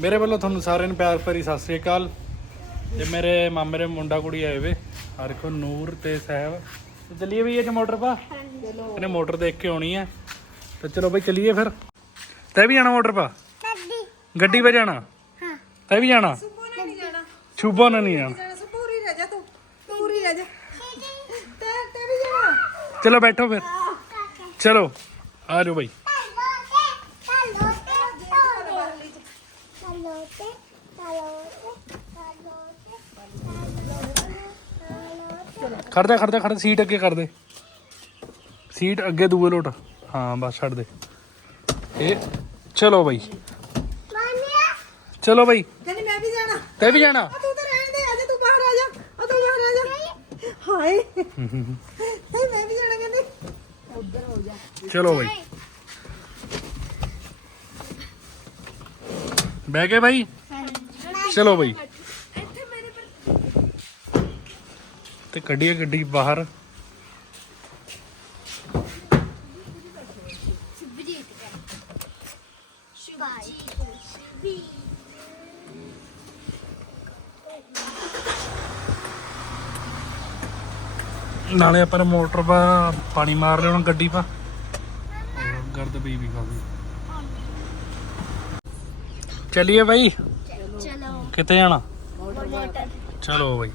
ਮੇਰੇ ਵੱਲੋਂ ਤੁਹਾਨੂੰ ਸਾਰਿਆਂ ਨੂੰ ਪਿਆਰ ਭਰੀ ਸਤਿ ਸ੍ਰੀ ਅਕਾਲ। ਤੇ ਮੇਰੇ ਮਾਮੇ ਦੇ ਮੁੰਡਾ ਕੁੜੀ ਆਏ ਵੇ ਆ ਦੇਖੋ ਨੂਰ ਤੇ ਸਾਹਿਬ। ਤੇ ਚੱਲੀਏ ਵੀ ਅੱਜ ਮੋਟਰ ਪਾ? ਇਹਨੇ ਮੋਟਰ ਦੇਖ ਕੇ ਆਉਣੀ ਹੈ ਤੇ ਚਲੋ ਬਈ ਚੱਲੀਏ ਫਿਰ। ਤੈ ਵੀ ਜਾਣਾ ਮੋਟਰ ਪਾ? ਗੱਡੀ 'ਤੇ ਜਾਣਾ? ਹਾਂ। ਤੈ ਵੀ ਜਾਣਾ? ਸੁਪੋ ਨੇ ਨਹੀਂ ਜਾਣਾ। ਛੂਬਾ ਨਾ ਨਹੀਂ ਜਾਣਾ। ਜਾਣਾ ਸੁਪੂਰੀ ਰਹਿ ਜਾ ਤੂੰ। ਪੂਰੀ ਰਹਿ ਜਾ। ਤੇ ਤੇ ਵੀ ਜਾਣਾ। ਚਲੋ ਬੈਠੋ ਫਿਰ। ਚਲੋ ਆ ਜਾਓ ਬਈ। ਖੜਦਾ ਖੜਦਾ ਖੜ ਸੀਟ ਅੱਗੇ ਕਰ ਦੇ ਸੀਟ ਅੱਗੇ ਦੂਏ ਲੋਟ ਹਾਂ ਬਸ ਛੱਡ ਦੇ ਇਹ ਚਲੋ ਬਈ ਚਲੋ ਬਈ ਕਹਿੰਦੀ ਮੈਂ ਵੀ ਜਾਣਾ ਤੈ ਵੀ ਜਾਣਾ ਆ ਤੂੰ ਤਾਂ ਰਹਿਣ ਦੇ ਆ ਜਾ ਤੂੰ ਬਾਹਰ ਆ ਜਾ ਆ ਤੂੰ ਬਾਹਰ ਆ ਜਾ ਹਾਏ ਹਾਏ ਮੈਂ ਵੀ ਜਾਣਾ ਕਹਿੰਦੀ ਉੱਧਰ ਹੋ ਜਾ ਚਲੋ ਬਈ ਬਹਿ ਗਏ ਬਾਈ? ਚਲੋ ਬਾਈ। ਤੇ ਕੱਢੀਏ ਗੱਡੀ ਬਾਹਰ। ਨਾਲੇ ਆਪਾਂ ਮੋਟਰ ਪਾ ਪਾਣੀ ਮਾਰ ਲਿਆ, ਹੁਣ ਗੱਡੀ ਪਾ। ਗਰਦ ਪਈ ਵੀ ਖਾਦੀ ਚਲਿਏ ਬਾਈ? ਚਲੋ। ਕਿੱਥੇ ਜਾਣਾ? ਮੋਟਰ। ਚਲੋ ਬਾਈ।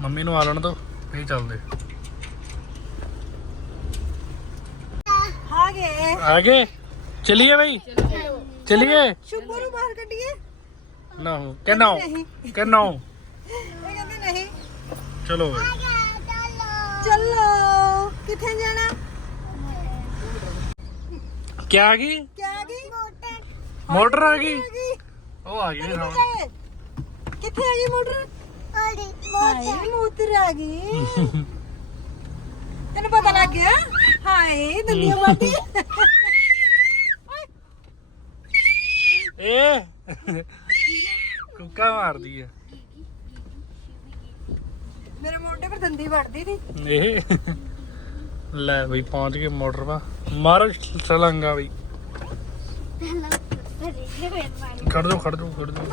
ਮੰਮੀ ਨੂੰ ਆ ਲੈਣ ਦੋ ਫੇਰ ਚੱਲਦੇ। ਆ ਗਏ। ਆ ਗਏ? ਚਲਿਏ ਬਾਈ? ਚਲਿਏ? ਸ਼ੁਭੋ ਨੂੰ ਬਾਹਰ ਕੱਢੀਏ। ਨਾ ਕਿਨੋ ਕਿਨੋ ਇਹ ਕਹਿੰਦੀ ਨਹੀਂ। ਚਲੋ ਬਾਈ। ਚੱਲੋ। ਕਿੱਥੇ ਜਾਣਾ? ਕੀ ਆ ਗਈ? ਕਿਆ ਆ ਗਈ? ਮੋਟਰ ਆ ਗਈ। ਉਹ ਆ ਗਈ ਸਾਹਮਣੇ ਕਿੱਥੇ ਆ ਗਈ ਮੋਟਰ? ਹਾਏ ਮੋਟਰ। ਆ ਗਈ। ਤੈਨੂੰ ਪਤਾ ਲੱਗ ਗਿਆ? ਹਾਏ ਦੁਨੀਆ ਬਾਟੀ ਏ। ਕੁੱਕਾ ਮਾਰਦੀ ਆ। ਮੇਰੇ ਮੋਢੇ ਪਰ ਦੰਦੀ ਵੜਦੀ ਸੀ ਇਹ ਲੈ ਬਈ ਪਹੁੰਚ ਗਏ ਮੋਟਰ ਪਾ। ਮਾਰੋ ਛਲੰਗਾ ਬਈ। ਖੜ ਜਾਓ ਖੜ ਜਾਓ ਖੜ ਜਾਓ।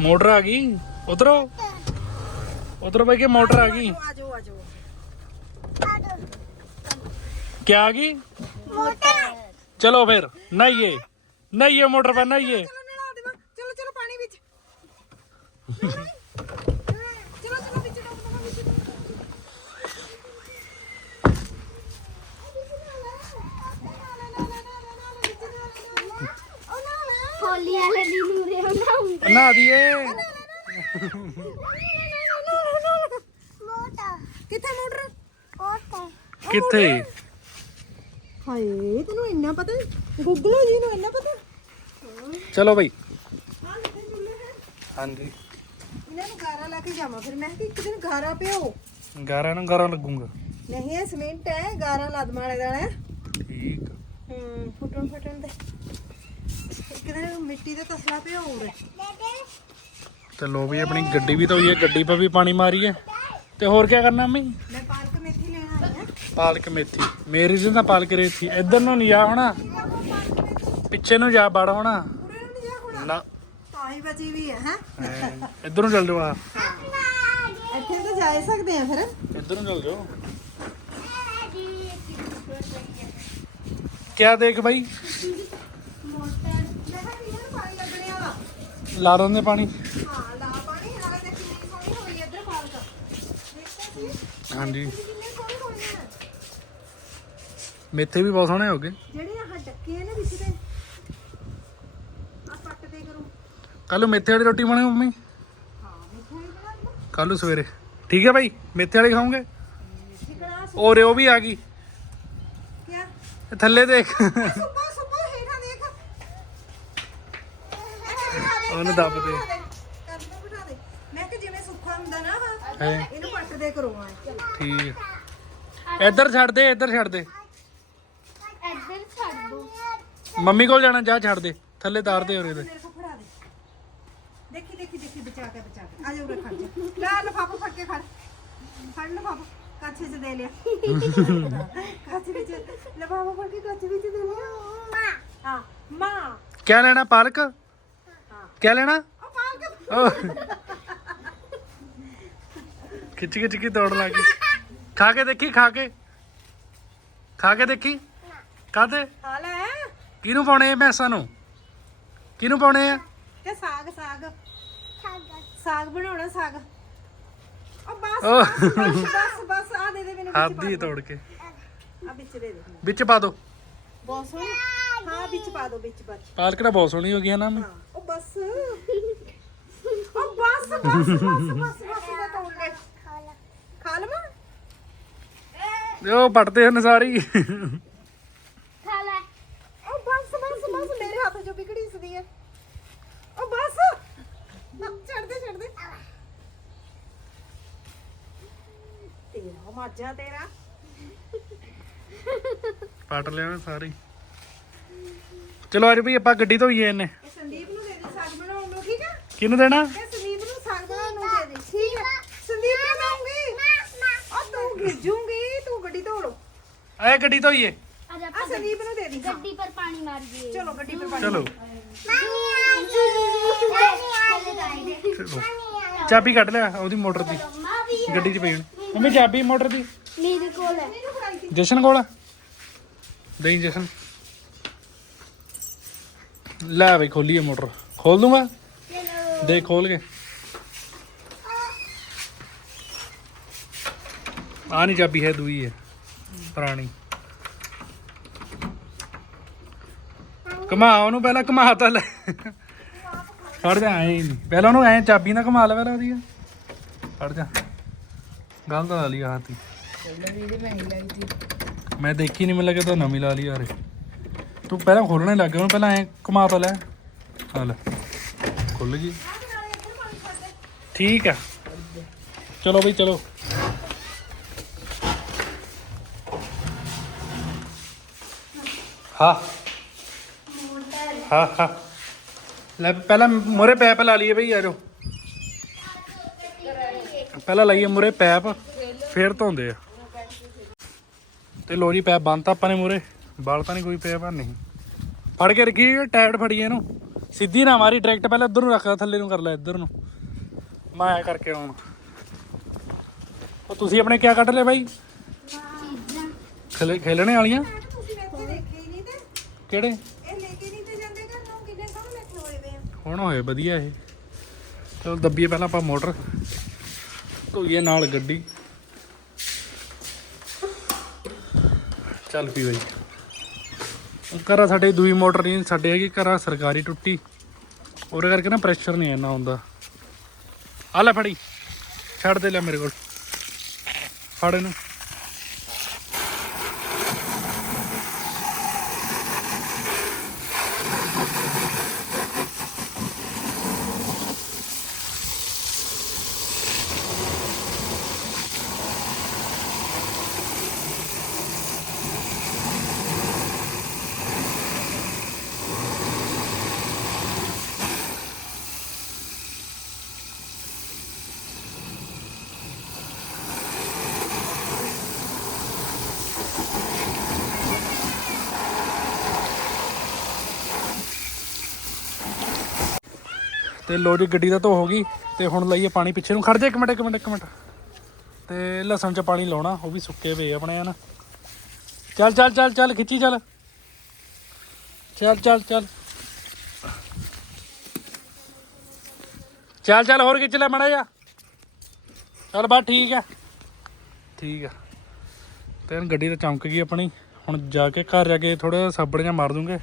ਮੋਟਰ ਆ ਗਈ? ਉਤਰੋ। ਉਤਰੋ ਬਈ, ਕਿ ਮੋਟਰ ਆ ਗਈ? ਆ ਜਾਓ ਆ ਜਾਓ ਕੀ ਆ ਗਈ? ਚਲੋ ਫਿਰ, ਨਹਾਈਏ। ਨਹਾਈਏ ਮੋਟਰ ਪਾ ਨਹਾਈਏ। ਚਲੋ ਨਲਾ ਦੇਵਾਂ ਚਲੋ ਚਲੋ ਪਾਣੀ ਵਿੱਚ ਚਲੋ ਚਲੋ ਵਿੱਚ ਡੋਬ ਦਵਾਂ ਵਿੱਚ ਹੋਲੀ ਵਾਲੇ ਦਿਨ ਉਰੇ ਆਉਣਾ ਹੁੰਦਾ ਨਹਾ ਦੀਏ ਕਿੱਥੇ ਮੋਟਰ ਕਿੱਥੇ? ਹਾਏ ਤੈਨੂੰ ਇੰਨਾ ਪਤਾ ਗੁੱਗਲੋ ਜੀ ਨੂੰ ਇੰਨਾ ਪਤਾ ਚਲੋ ਬਈ। ਹਾਂ ਕਿੱਥੇ ਚੁੱਲ੍ਹੇ ਹੈ ਹਾਂਜੀ। ਇਹਨਾਂ ਨੂੰ ਗਾਰਾ ਲਾ ਕੇ ਜਾਵਾਂ ਫਿਰ। ਮੈਂ ਕਿ ਇੱਕ ਦਿਨ ਗਾਰਾ ਪਿਓ। ਗਾਰਾਂ ਨੂੰ ਗਾਰਾਂ ਲੱਗੂਗਾ। ਨਹੀਂ ਇਹ ਸੀਮੈਂਟ ਹੈ ਗਾਰਾ ਲਾਦਮਾ ਵਾਲੇ ਦਾ ਹੈ। ਠੀਕ। ਹੂੰ ਫੁੱਟਣ ਫੁੱਟਣ ਦੇ ਇੱਕ ਦਿਨ ਮਿੱਟੀ ਦਾ ਤਸਲਾ ਪਿਓ ਤੇ ਲੋ ਵੀ ਆਪਣੀ ਗੱਡੀ ਵੀ ਧੋਈ ਹੈ। ਗੱਡੀ 'ਪਾ ਵੀ ਪਾਣੀ ਮਾਰੀਏ ਤੇ ਹੋਰ ਕੀ ਕਰਨਾ ਮੈਂ ਮੈਂ ਪਾਲਕ ਮੇਥੀ ਲੈਣ ਆਈ ਹਾਂ ਪਾਲਕ ਮੇਥੀ। ਮੇਰੀ ਜੀ ਤਾਂ ਪਾਲਕ ਰੇਥੀ ਇੱਧਰ ਨੂੰ ਨਹੀਂ ਜਾ ਹੋਣਾ। ਪਿੱਛੇ ਨੂੰ ਜਾ ਵੜ ਹੋਣਾ। ਨੂੰ। ਤਾਂ ਹੀ ਬਚੀ ਵੀ ਹੈ ਹੈ? ਇੱਧਰ ਨੂੰ ਚੱਲ ਜਾਓ ਆ। ਇੱਥੇ ਤਾਂ ਜਾ ਸਕਦੇ ਆ ਫਿਰ। ਇੱਧਰ ਨੂੰ ਚੱਲ ਜਾਓ। ਕਿਆ ਦੇਖ ਬਾਈ? ਲਾ ਦਿੰਦੇ ਪਾਣੀ। ਹਾਂ ਲਾ ਪਾਣੀ। ਹਾਲੇ ਤੇ ਕਿੰਨੀ ਸੋਹਣੀ ਹੋਈ ਇੱਧਰ ਪਾਲਕ। ਦੇਖਿਆ ਸੀ? ਹਾਂਜੀ। ਮੇਥੇ ਵੀ ਬਹੁਤ ਸੋਹਣੇ ਹੋ ਗਏ। ਜਿਹੜੇ ਆਹ ਡੱਕੇ ਨੇ ਵਿੱਚ ਦੇ ਆ ਪੱਟ ਦੇ ਕਰੂੰ। ਕੱਲ ਨੂੰ ਮੇਥੇ ਵਾਲੀ ਰੋਟੀ ਬਣਾਓ ਮੰਮੀ। ਹਾਂ ਬਣਾ ਕੱਲ ਨੂੰ ਸਵੇਰੇ। ਠੀਕ ਹੈ ਬਾਈ ਮੇਥੇ ਵਾਲੀ ਖਾਓਗੇ? ਔਰ ਉਹ ਵੀ ਆ ਗਈ। ਕਿਆ? ਇਹ ਥੱਲੇ ਦੇਖ। ਹੇਠਾਂ ਉਹਨੂੰ ਦੱਬ ਦੇ। ਕਰ ਦੋ ਬਿਠਾ ਦੇ ਮੈਂ ਕਿ ਜਿਵੇਂ ਸੁੱਖਾ ਹੁੰਦਾ ਨਾ ਆਹ, ਹੈ। ਇਹਨੂੰ ਪੱਟ ਦੇ ਕਰੋ ਆ ਠੀਕ। ਇੱਧਰ ਛੱਡ ਦੇ ਇੱਧਰ ਛੱਡ ਦੇ ਇੱਧਰ ਛੱਡ ਦੋ ਮੰਮੀ ਕੋਲ ਜਾਣਾ ਜਾ ਛੱਡ ਦੇ। ਥੱਲੇ ਤਾਰ ਦੇ ਉਰੇ ਦੇ। ਮੇਰੇ ਕੋ ਫੜਾ ਦੇ। ਦੇਖੀ ਦੇਖੀ ਦੇਖੀ ਬਚਾ ਕੇ ਬਚਾ ਕੇ। ਆ ਜਾ ਉਰੇ ਖੜ ਜਾ। ਲੈ ਲਫਾਫਾ ਫੜ ਕੇ ਖੜ ਫੜ ਲਫਾਫਾ। ਕੱਛੇ ਚ ਦੇ ਲਿਆ। ਕੱਛ ਵਿੱਚ। ਲਫਾਫਾ ਫੜ ਕੇ ਕੱਛ ਵਿੱਚ ਦੇ ਲਿਆ। ਹਾਂ ਮਾਂ। ਕਿਆ ਲੈਣਾ ਪਾਲਕ? ਕਿਆ ਲੈਣਾ? ਉਹ ਪਾਲਕ। ਓ ਖਿੱਚ ਖਿੱਚ ਕੇ ਦੌੜ ਲੱਗੀ ਖਾ ਕੇ ਦੇਖੀ ਖਾ ਕੇ। ਖਾ ਕੇ ਦੇਖੀ? ਕਾਤੇ ਖਾ ਲੈ। ਕਿਹਨੂੰ ਪਾਉਣੇ ਆ ਮੈਸਾਂ ਨੂੰ? ਕਿਹਨੂੰ ਪਾਉਣੇ ਆ? ਤੇ ਸਾਗ ਸਾਗ। ਸਾਗ ਬਣਾਉਣਾ ਸਾਗ। ਉਹ ਬਸ। ਬਸ ਬਸ ਬਸ ਬਸ ਆ ਦੇ ਦੇ ਮੈਨੂੰ ਵਿੱਚ ਪਾ। ਤੋੜ ਕੇ। ਆ ਵਿੱਚ ਦੇ ਦੇ। ਵਿੱਚ ਪਾ ਦੋ। ਬਹੁਤ ਸੋਹਣੀ। ਹਾਂ ਵਿੱਚ ਪਾ ਦੋ ਵਿੱਚ ਬਸ ਪਾਲਕ ਤਾਂ ਬਹੁਤ ਸੋਹਣੀ ਹੋ ਗਈ ਹੈ ਨਾ ਹਾਂ ਉਹ ਬਸ। ਉਹ ਬਸ ਬਸ ਬਸ ਬਸ ਬਸ ਮੈਂ ਤੋੜ ਲੈ। ਖਾ ਲਵਾਂ? ਉਹ ਪੜਦੇ ਹਨ ਸਾਰੀ ਖਾ ਲੈ ਉਹ ਬਸ ਬਸ ਬਸ ਮੇਰੇ ਹੱਥ ਚੋਂ ਵਿਗੜੀ ਸਦੀ ਹੈ ਉਹ ਬਸ ਛੱਡ ਦੇ ਛੱਡ ਦੇ ਮਾਜਾ ਤੇਰਾ। ਪਟ ਲਿਆ ਸਾਰੀ ਚਲੋ ਅੱਜ ਵੀ ਆਪਾਂ ਗੱਡੀ ਧੋਈਏ ਇਹਨੇ। ਇਹ ਸੰਦੀਪ ਨੂੰ ਦੇ ਦੇ ਸਾਗ ਬਣਾਉਣ ਨੂੰ ਠੀਕ ਹੈ ਕਿਹਨੂੰ ਦੇਣਾ? ਇਹ ਸੰਦੀਪ ਨੂੰ ਸਾਗ ਬਣਾਉਣ ਨੂੰ ਦੇ ਦੇ ਠੀਕ ਹੈ ਸੰਦੀਪ ਨੂੰ ਦਊਂਗੀ? ਉਹ ਤੂੰ ਗਿਰ ਜੂੰਗੀ ਤੂੰ ਗੱਡੀ ਧੋ ਲੋ ਐ ਗੱਡੀ ਧੋਈਏ। ਅੱਜ ਆ ਆਪਾਂ ਸੰਦੀਪ ਨੂੰ ਦੇ ਦੀ ਹਾਂ। ਗੱਡੀ ਪਰ ਪਾਣੀ ਮਾਰ ਗਏ ਚਲੋ ਗੱਡੀ ਤੇ ਪਾਣੀ ਚਲੋ। ਚਾਬੀ ਕੱਢ ਲਿਆ ਉਹਦੀ ਮੋਟਰ ਦੀ। ਗੱਡੀ 'ਚ ਪਈ ਹੋਣੀ। ਮੰਮੀ ਚਾਬੀ ਮੋਟਰ ਦੀ। ਮੇਰੇ ਕੋਲ ਹੈ। ਦੀ ਜਸ਼ਨ ਕੋਲ ਆ? ਦੇਈ ਜਸ਼ਨ। ਲੈ ਬਈ ਖੋਲੀਏ ਮੋਟਰ। ਖੋਲ ਦੂੰਗਾ? ਚਲੋ ਦੇਖ ਖੋਲ ਕੇ। ਆ ਨਹੀਂ ਚਾਬੀ ਹੈ ਦੂਈ ਹੈ। ਪੁਰਾਣੀ। ਘਮਾ ਉਹਨੂੰ ਪਹਿਲਾਂ ਘਮਾ ਤਾ ਲੈ। ਫੜ ਜਾ ਐ ਨਹੀਂ ਪਹਿਲਾਂ ਉਹਨੂੰ ਐ ਚਾਬੀ ਨਾਲ ਘਮਾ ਲੈ ਪਹਿਲਾਂ ਉਹਦੀ। ਫੜ ਜਾ। ਗੱਲ ਤਾਂ ਲਾ ਲਈ ਆਹ ਤੀ ਮੈਂ ਦੇਖੀ ਨਹੀਂ ਮੈਨੂੰ ਲੱਗਿਆ ਤਾਂ ਨਵੀਂ ਲਾ ਲਈ ਯਾਰ। ਤੂੰ ਪਹਿਲਾਂ ਖੋਲਣੇ ਲੱਗ ਗਿਆ ਉਹਨੂੰ ਪਹਿਲਾਂ ਐ ਘਮਾ ਤਾ ਲੈ। ਆ ਲੈ ਖੁੱਲ ਗਈ। ਠੀਕ ਆ। ਚਲੋ ਬਈ ਚਲੋ। ਹਾਂ। ਹਾਂ ਹਾਂ। ਲੈ ਪਹਿਲਾਂ ਮੁਰੇ ਪੈਪ ਲਾ ਲਈਏ ਬਈ ਆ ਜਾਓ ਪਹਿਲਾਂ ਲਾਈਏ ਮੁਰੇ ਪੈਪ, ਫੇਰ ਧੋਂਦੇ ਆ। ਤੇ ਲੋ ਪੈਪ ਬੰਨਤਾ ਆਪਾਂ ਨੇ ਮੁਰੇ ਬਾਲ ਤਾਂ ਨਹੀਂ ਕੋਈ ਪੈਪ ਪਰ ਨਹੀਂ। ਫੜ ਕੇ ਰੱਖੀ ਟਾਇਰ ਫੜੀਏ ਇਹਨੂੰ। ਸਿੱਧੀ ਨਾ ਮਾਰੀ, ਡਾਇਰੈਕਟ ਪਹਿਲਾਂ ਇੱਧਰ ਨੂੰ ਰੱਖਦਾ ਥੱਲੇ ਨੂੰ ਕਰ ਲੈ, ਇੱਧਰ ਨੂੰ। ਮੈਂ ਐ ਕਰਕੇ ਆਉਣ। ਉਹ ਤੁਸੀਂ ਆਪਣੇ ਕਿਆ ਕੱਢ ਲਿਆ ਬਾਈ? ਖੇਲੇ, ਖੇਲਣੇ ਵਾਲੀਆਂ? ਕਿਹੜੇ? ਇਹ ਹੁਣ ਹੋਏ, ਵਧੀਆ ਇਹ। ਚਲੋ ਦੱਬੀਏ ਪਹਿਲਾਂ ਆਪਾਂ ਮੋਟਰ। ਧੋਈਏ ਨਾਲ ਗੱਡੀ। ਚੱਲ ਪੀ ਬਈ। ਘਰਾਂ ਸਾਡੇ ਦੂਈ ਮੋਟਰ ਨਹੀਂ, ਸਾਡੇ ਹੈਗੀ ਘਰਾਂ ਸਰਕਾਰੀ ਟੁੱਟੀ। ਉਹਦੇ ਕਰਕੇ ਨਾ ਪ੍ਰੈਸ਼ਰ ਨਹੀਂ ਇੰਨਾ ਹੁੰਦਾ। ਆ ਲੈ ਫੜੀ। ਛੱਡ ਦੇ ਲੈ ਮੇਰੇ ਕੋਲ। ਫੜ ਇਹਨੂੰ। ਤੇ ਲੋ ਜੀ ਗੱਡੀ ਦਾ ਧੋ ਹੋ ਗਈ ਤੇ ਹੁਣ ਲਈਏ ਪਾਣੀ ਪਿੱਛੇ ਨੂੰ। ਖੜ ਜਾ ਇੱਕ ਮਿੰਟ ਇੱਕ ਮਿੰਟ ਇੱਕ ਮਿੰਟ। ਤੇ ਲਸਣ ਚ ਪਾਣੀ ਲਾਉਣਾ, ਉਹ ਵੀ ਸੁੱਕੇ ਪਏ ਆਪਣੇ, ਹਨ। ਚੱਲ ਚੱਲ ਚੱਲ ਚੱਲ, ਖਿੱਚੀ, ਚੱਲ। ਚੱਲ ਚੱਲ ਚੱਲ। ਚੱਲ ਚੱਲ, ਹੋਰ ਖਿੱਚ ਲੈ ਮੜਾ ਜਾ ਚੱਲ, ਬਸ ਠੀਕ ਆ। ਠੀਕ ਆ। ਤੇ ਗੱਡੀ ਤਾਂ ਚਮਕ ਗਈ ਆਪਣੀ। ਹੁਣ ਜਾ ਕੇ ਘਰ ਜਾ ਕੇ ਥੋੜਾ ਸਾਬਣ ਜਿਹਾ ਮਾਰ ਦੂੰਗੇ।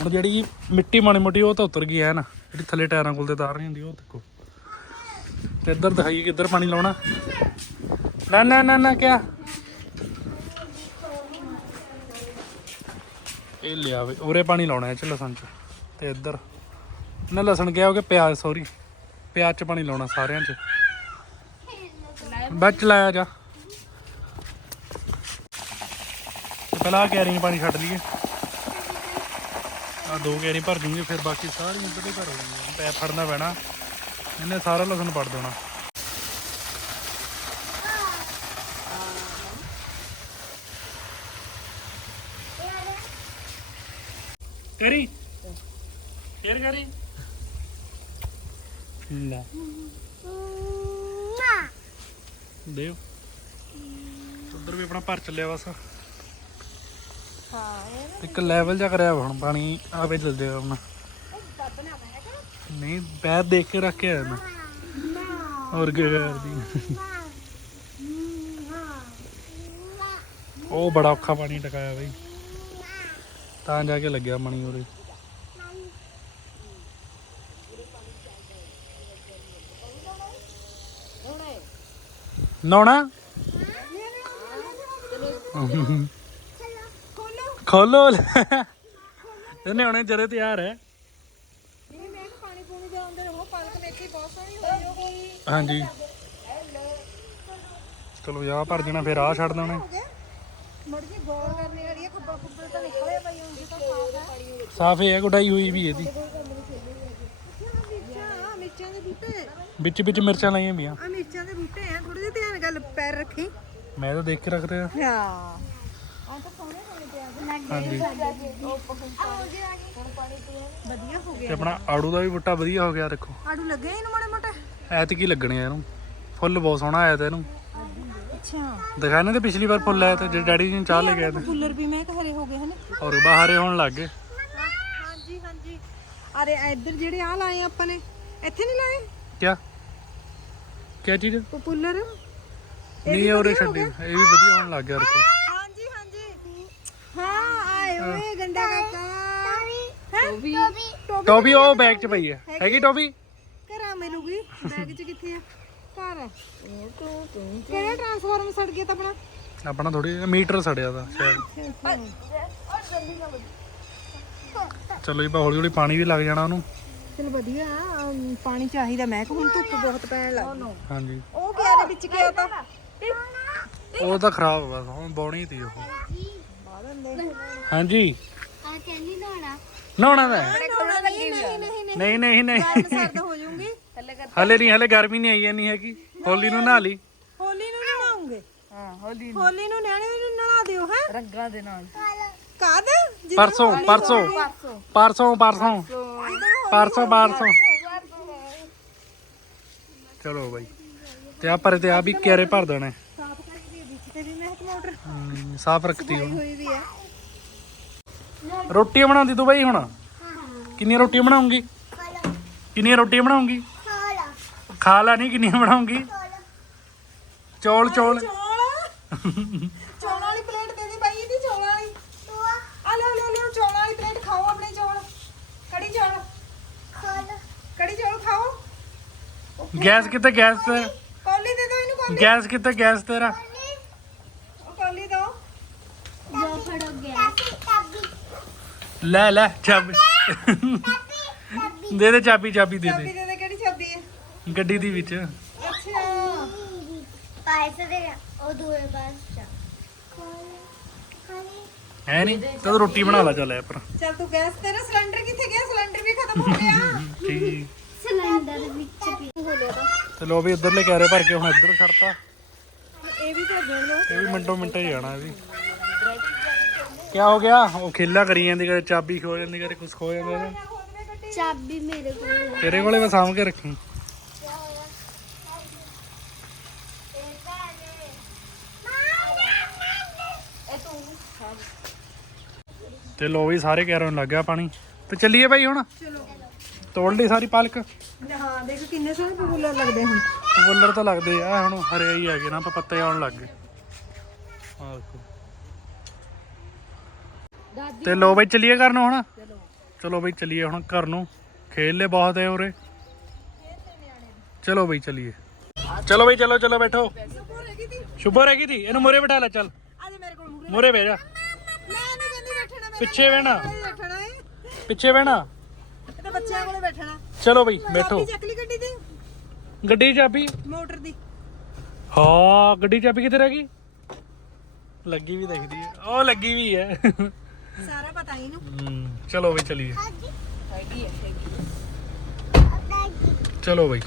ਹੁਣ ਜਿਹੜੀ ਮਿੱਟੀ ਮਾੜੀ ਮੋਟੀ ਉਹ ਤਾਂ ਉਤਰ ਗਈ ਹੈ ਨਾ ਜਿਹੜੀ ਥੱਲੇ ਟਾਇਰਾਂ ਕੋਲ ਤੇ ਤਾਰ ਨਹੀਂ ਹੁੰਦੀ, ਉਹ ਦੇਖੋ। ਤੇ ਇੱਧਰ ਦਿਖਾਈਏ ਕਿੱਧਰ ਪਾਣੀ ਲਾਉਣਾ। ਨਾ ਨਾ ਨਾ ਨਾ, ਕਿਆ? ਇਹ ਲਿਆਵੇ ਉਰੇ ਪਾਣੀ ਲਾਉਣਾ ਇਹ ਚ ਲਸਣ ਚ, ਤੇ ਇੱਧਰ। ਨਾ, ਲਸਣ ਗਿਆ? ਹੋਗੇ ਪਿਆਜ਼ ਸੌਰੀ ਪਿਆਜ਼ ਚ ਪਾਣੀ ਲਾਉਣਾ ਸਾਰਿਆਂ ਚ। ਬਚ ਲਾਇਆ ਜਾ। ਤੇ ਪਹਿਲਾਂ ਆਹ ਕੈਰੀ ਪਾਣੀ ਛੱਡ ਲਈਏ। ਆ ਦੋ ਕੈਰੀ ਭਰ ਦੂੰਗੇ ਫਿਰ ਬਾਕੀ ਸਾਰੀਆਂ ਇੱਧਰ ਹੀ ਭਰ ਹੋਣਗੀਆਂ ਪੈਪ ਫੜਨਾ ਪੈਣਾ। ਇਹਨੇ ਸਾਰਾ ਲਸਣ ਪੜ ਦੇਣਾ। ਕਰੀ? ਫੇਰ ਕਰੀ? ਲੈ। ਦੇਵ ਉਧਰ ਵੀ ਆਪਣਾ ਭਰ ਚੱਲਿਆ ਬਸ। ਹਾਂ ਇਹ ਇੱਕ ਲੈਵਲ ਜਾ ਕਰਿਆ ਵਾ ਹੁਣ, ਪਾਣੀ ਆਵੇ ਚੱਲ ਜਾਏਗਾ ਆਪਣਾ ਨਹੀਂ, ਪੈਰ ਦੇਖ ਕੇ ਰੱਖ ਕੇ ਆਇਆ ਮੈਂ। ਹੋਰ ਕੀ ਕਰਦੀ ਉਹ ਬੜਾ ਔਖਾ ਪਾਣੀ ਟਕਾਇਆ ਬਈ। ਤਾਂ ਜਾ ਕੇ ਲੱਗਿਆ ਮਣੀ ਉਰੇ। ਨੌਣਾ ਖੋਲੋ ਇਹਨੇ ਹੁਣੇ ਜਰੇ ਤਿਆਰ ਹੈ ਇਹ ਮੈਂ ਕਿਹਾ ਪਾਣੀ ਪੂਣੀ ਦੇ ਆਉਂਦੇ ਰਹੋ ਪਾਲਕ ਮੇਥੀ ਬਹੁਤ ਸੋਹਣੀ ਹੋਈ ਹੋਗੀ ਹਾਂਜੀ। ਚਲੋ ਯਾ ਭਰ ਜਾਣਾ ਫਿਰ ਆ ਛੱਡ ਦੇਣਾ। ਹੋ ਗਿਆ ਮੜ ਜੀ ਗੌਰ ਕਰਨੇ ਵਾਲੀ ਹੈ ਖੱਬਾ ਖੁੱਬਾ ਤਾਂ ਨਿਕਲੇ ਪਈ ਹੁੰਦੀ ਤਾਂ ਸਾਫ਼ ਹੈ ਸਾਫ਼ ਹੈ ਗੁਡਾਈ ਹੋਈ ਵੀ ਇਹਦੀ। ਮਿਰਚਾਂ ਮਿਰਚਾਂ ਦੇ ਬੂਟੇ। ਵਿੱਚ ਵਿੱਚ ਮਿਰਚਾਂ ਲਾਈਆਂ ਵੀਆਂ ਆ ਮਿਰਚਾਂ ਦੇ ਬੂਟੇ ਆ ਥੋੜੇ ਜਿਹਾ ਧਿਆਨ ਗੱਲ ਪੈਰ ਰੱਖੀ। ਮੈਂ ਤਾਂ ਦੇਖ ਕੇ ਰੱਖ ਰਿਹਾ ਹਾਂ। ਹਾਂਜੀ। ਵਧੀਆ ਹੋ ਤੇ ਗਿਆ ਆਪਣਾ ਆੜੂ ਦਾ ਵੀ ਬੂਟਾ ਵਧੀਆ ਹੋ ਗਿਆ ਦੇਖੋ। ਆੜੂ ਲੱਗੇ ਇਹਨੂੰ ਮਾੜੇ ਮੋਟੇ? ਐਤਕੀ ਲੱਗਣੇ ਆ ਇਹਨੂੰ। ਫੁੱਲ ਬਹੁਤ ਸੋਹਣਾ ਆਇਆ ਤੇ ਇਹਨੂੰ। ਅੱਛਾ। ਦਿਖਾਇਆ ਨਾ ਤੇ ਪਿਛਲੀ ਵਾਰ ਫੁੱਲ ਆਇਆ ਤੇ ਜਿਹੜੇ ਡੈਡੀ ਜੀ ਨੇ ਚਾਹ ਲੈ ਕੇ ਆਏ ਤੇ। ਫੁੱਲਰ ਵੀ ਮੈਂ ਹਰੇ ਹੋ ਗਏ ਹਨ? ਔਰ ਬਾਹਰੇ ਹੋਣ ਲੱਗ ਗਏ। ਹਾਂਜੀ ਹਾਂਜੀ। ਅਰੇ ਇੱਧਰ ਜਿਹੜੇ ਆ ਲਾਏ ਆਪਾਂ ਨੇ ਇੱਥੇ ਨਹੀਂ ਲਾਏ? ਕਿਆ? ਕਿਆ ਚੀਜ਼? ਪਪੂਲਰ ਨਹੀਂ ਔਰੇ ਛੱਡੀ ਇਹ ਵੀ ਵਧੀਆ ਹੋਣ ਲੱਗ ਗਿਆ ਆਏ ਓਏ ਗੰਡਾ ਕਾਕਾ। ਹੈ? ਟੋਬੀ ਟੋਬੀ ਉਹ ਬੈਗ 'ਚ ਪਈ ਹੈ। ਹੈਗੀ? ਟੋਬੀ ਘਰਾਂ ਮਿਲੂਗੀ ਬੈਗ 'ਚ ਕਿੱਥੇ ਆ? ਘਰ ਹੈ ਕਿਹੜਾ ਟਰਾਂਸਫਾਰਮ ਸੜ ਗਿਆ ਤਾਂ ਆਪਣਾ? ਆਪਣਾ ਥੋੜੀ ਮੀਟਰ ਸੜਿਆ ਦਾ ਸ਼ਾਇਦ। ਚਲੋ ਜੀ ਬਾ ਹੌਲੀ ਹੌਲੀ ਪਾਣੀ ਵੀ ਲੱਗ ਜਾਣਾ ਉਹਨੂੰ। ਚਲ ਵਧੀਆ ਅਮ, ਪਾਣੀ ਚਾਹੀਦਾ। ਮੈਂ ਕਿ ਹੁਣ ਧੁੱਪ ਬਹੁਤ ਪੈਣ ਲੱਗ ਗਈ। ਹਾਂਜੀ। ਉਹ ਦੇ ਵਿੱਚ ਗਿਆ ਤਾਂ। ਉਹ ਤਾਂ ਖਰਾਬ ਹੋ ਗਿਆ ਹੁਣ ਬੌਣੀ ਤੀ ਉਹ। ਹਾਂਜੀ। ਆ ਕਹਿੰਦੀ ਨਾਣਾ ਨਹਾਉਣਾ ਦਾ ਨਹੀਂ ਨਹੀਂ ਨਹੀਂ ਨਹੀਂ ਨਹੀਂ। ਨਹੀਂ ਸਰਦ ਹੋ ਜਾਊਂਗੀ ਹਲੇ ਨਹੀਂ ਹਲੇ ਗਰਮੀ ਨਹੀਂ ਆਈ ਨਹੀਂ ਹੈਗੀ। ਹੋਲੀ ਨੂੰ ਨਹਾ ਲਈ। ਹੋਲੀ ਨੂੰ ਨਹਾਉਂਗੇ। ਹਾਂ ਹੋਲੀ ਹੋਲੀ ਨੂੰ ਨਿਆਣੇ ਨੂੰ ਨਹਾ ਦਿਓ ਹੈ। ਰੰਗਾਂ ਦੇ ਨਾਲ। ਕਾਦ ਪਰਸੋਂ ਪਰਸੋਂ। ਪਰਸੋਂ। ਪਰਸੋਂ ਪਰਸੋਂ। ਪਰਸੋਂ ਚਲੋ ਬਾਈ। ਤੇ ਆ ਪਰ ਤੇ ਆ ਵੀ ਕਿਆਰੇ ਭਰ ਦੇਣੇ। ਕਰੀ ਹਮ, ਸਾਫ਼ ਰੱਖਤੀ ਹੁਣ ਹੋਈ ਵੀ ਹੈ। ਰੋਟੀਆਂ ਬਣਾਉਂਦੀ ਤੂੰ ਬਾਈ ਹੁਣ? ਕਿੰਨੀਆਂ ਰੋਟੀਆਂ ਬਣਾਉਂਗੀ? ਕਿੰਨੀਆਂ ਰੋਟੀਆਂ ਬਣਾਉਂਗੀ? ਖਾ ਲੈ ਨਹੀਂ ਕਿੰਨੀਆਂ ਬਣਾਉਂਗੀ? ਚੌਲ ਚੌਲ। ਚੌਲ ਚੌਲਾਂ ਵਾਲੀ ਪਲੇਟ ਦੇ ਦੇ ਬਾਈ ਇਹਦੀ ਚੌਲਾਂ ਵਾਲੀ। ਆ ਲਓ ਲਓ ਲਓ ਚੌਲਾਂ ਵਾਲੀ ਪਲੇਟ ਖਾਓ ਆਪਣੇ ਚੌਲ। ਕੜੀ ਚੌਲ। ਕੜੀ ਚੌਲ ਖਾਓ। ਗੈਸ ਕਿੱਥੇ ਗੈਸ ਤੇ? ਕੌਲੀ ਦੇ ਦਿਓ ਇਹਨੂੰ ਕੌਲੀ। ਗੈਸ ਕਿੱਥੇ ਗੈਸ ਤੇਰਾ ਉਹ ਕੌਲੀ ਦਿਓ ਜੋ ਫੜੋ ਗਿਆ ਲੈ ਲੈ ਚਾਬੀ। ਦੇ ਦੇ ਚਾਬੀ ਚਾਬੀ ਦੇ ਚਾਬੀ ਦੇ। ਦੇ ਦੇ ਕਿਹੜੀ ਚਾਬੀ ਹੈ ਗੱਡੀ ਦੀ ਵਿੱਚ। ਅੱਛਾ। ਪੈਸੇ ਦੇ ਉਹ ਦੂਏ ਪਾਸ ਹੈ ਨਹੀਂ ਤਦ ਰੋਟੀ ਬਣਾ ਲਾ ਚੱਲ ਐ ਪਰ ਚੱਲ ਤੂੰ ਗੈਸ ਤੇਰਾ ਸਿਲੰਡਰ ਕਿੱਥੇ ਗਿਆ? ਸਿਲੰਡਰ ਵੀ ਖਤਮ ਹੋ ਗਿਆ। ਠੀਕ। ਸਿਲੰਡਰ ਵਿੱਚ ਪੀ ਹੋ ਲਿਆ ਤੇ ਲੋ ਵੀ ਉਧਰਲੇ ਕੈਰੇ ਭਰ ਕੇ ਹੁਣ ਇੱਧਰ ਛੱਡਤਾ। ਇਹ ਵੀ ਭੇਜਣ ਲਓ। ਇਹ ਵੀ ਮਿੰਟੋ ਮਿੰਟੇ ਹੀ ਜਾਣਾ ਇਹ ਵੀ। ਕੀ ਹੋ ਗਿਆ? ਉਹ ਖੇਲਾ ਕਰੀ ਜਾਂਦੀ ਕਦੇ ਚਾਬੀ ਖੋ ਜਾਂਦੀ ਕਦੇ ਕੁਛ ਖੋ ਜਾਂਦਾ। ਚਾਬੀ ਮੇਰੇ ਕੋਲ ਹੈ ਤੇਰੇ ਕੋਲੇ ਮੈਂ ਸਾਂਭ ਕੇ ਰੱਖੀ। ਤੇ ਲੋ ਵੀ ਸਾਰੇ ਨੂੰ ਲੱਗ ਗਿਆ ਪਾਣੀ। ਤੇ ਚੱਲੀਏ ਬਾਈ ਹੁਣ? ਚਲੋ। ਤੋੜ ਲਈ ਸਾਰੀ ਪਾਲਕ? ਹਾਂ ਦੇਖ ਕਿੰਨੇ ਸੋਹਣੇ ਪਪੂਲਰ ਲੱਗਦੇ ਹੁਣ। ਬੁੱਲਰ ਤਾਂ ਲੱਗਦੇ ਆ ਹੁਣ ਹਰੇ ਹੀ ਆ ਗਏ ਨਾ ਪੱਤੇ ਆਉਣ ਲੱਗ ਗਏ। ਆਹ ਦੇਖੋ। ਤੇ ਲੋ ਬਈ ਚੱਲੀਏ ਘਰ ਨੂੰ ਹੁਣ। ਚਲੋ ਬਈ ਚੱਲੀਏ ਹੁਣ ਘਰ ਨੂੰ। ਖੇਲ ਲੈ ਬਹੁਤ ਹੈ ਉਰੇ। ਚਲੋ ਬਈ ਚੱਲੀਏ। ਚਲੋ ਬਈ, ਚਲੋ ਚਲੋ ਬੈਠੋ। ਰਹਿ ਗਈ ਤੀ। ਇਹਨੂੰ ਮੋਰੇ ਬਿਠਾ ਲੈ, ਚੱਲ। ਮੋਰੇ ਬਹਿ ਜਾ। ਪਿੱਛੇ ਬਹਿਣਾ। ਪਿੱਛੇ ਬਹਿਣਾ। ਇਹ ਬੱਚਿਆਂ ਕੋਲੇ ਬੈਠਣਾ ਚਲੋ ਬਈ, ਬੈਠੋ। ਚੱਕ ਲਈ ਗੱਡੀ ਦੀ ਗੱਡੀ ਚਾਬੀ? ਮੋਟਰ ਦੀ ਹਾਂ, ਗੱਡੀ ਚਾਬੀ ਕਿੱਥੇ ਰਹਿ ਗਈ? ਲੱਗੀ ਵੀ ਦਿਖਦੀ ਹੈ। ਉਹ ਲੱਗੀ ਵੀ ਹੈ। ਸਾਰਾ ਪਤਾ ਇਹਨੂੰ। ਹਮ, ਚਲੋ ਬਈ ਚਲੀਏ। ਚਲੋ ਬਈ।